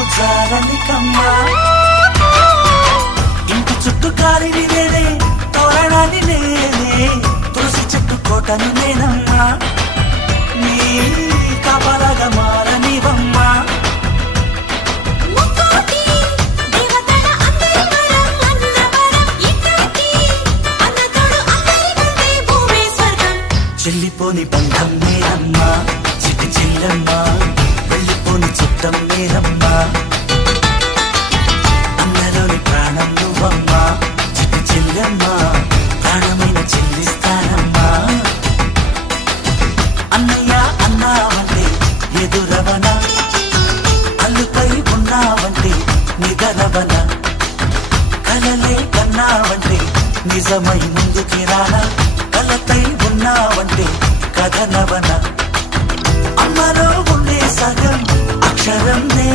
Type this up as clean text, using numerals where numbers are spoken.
నువ్వు జారనికమ్మా. ఇంటి చుట్టూ కాలిని నేనే, తోరణాన్ని నేనే, తులసి చెట్టు కోటను నేనమ్మా. నీ కాపలాగా మారనివమ్మా. చెల్లిపోని బంధం నేనమ్మా, చిటి చెల్లమ్మా, వెళ్ళిపోని చుట్టం నేనమ్మా. అన్నలోని ప్రాణం నువ్వమ్మా, చిటి చెల్లమ్మా, ప్రాణమైన చెల్లిస్తానమ్మా. అన్నయ్య అన్నావంటే ఎదురవన, అల్లుపై ఉన్నావంటే నిదరవన, కలలే కన్నావంటే నిజమై ముందుకి రానా, కలతై ఉన్నావంటే కథనవన. అమ్మలో ఉండే సగం అక్షరం నే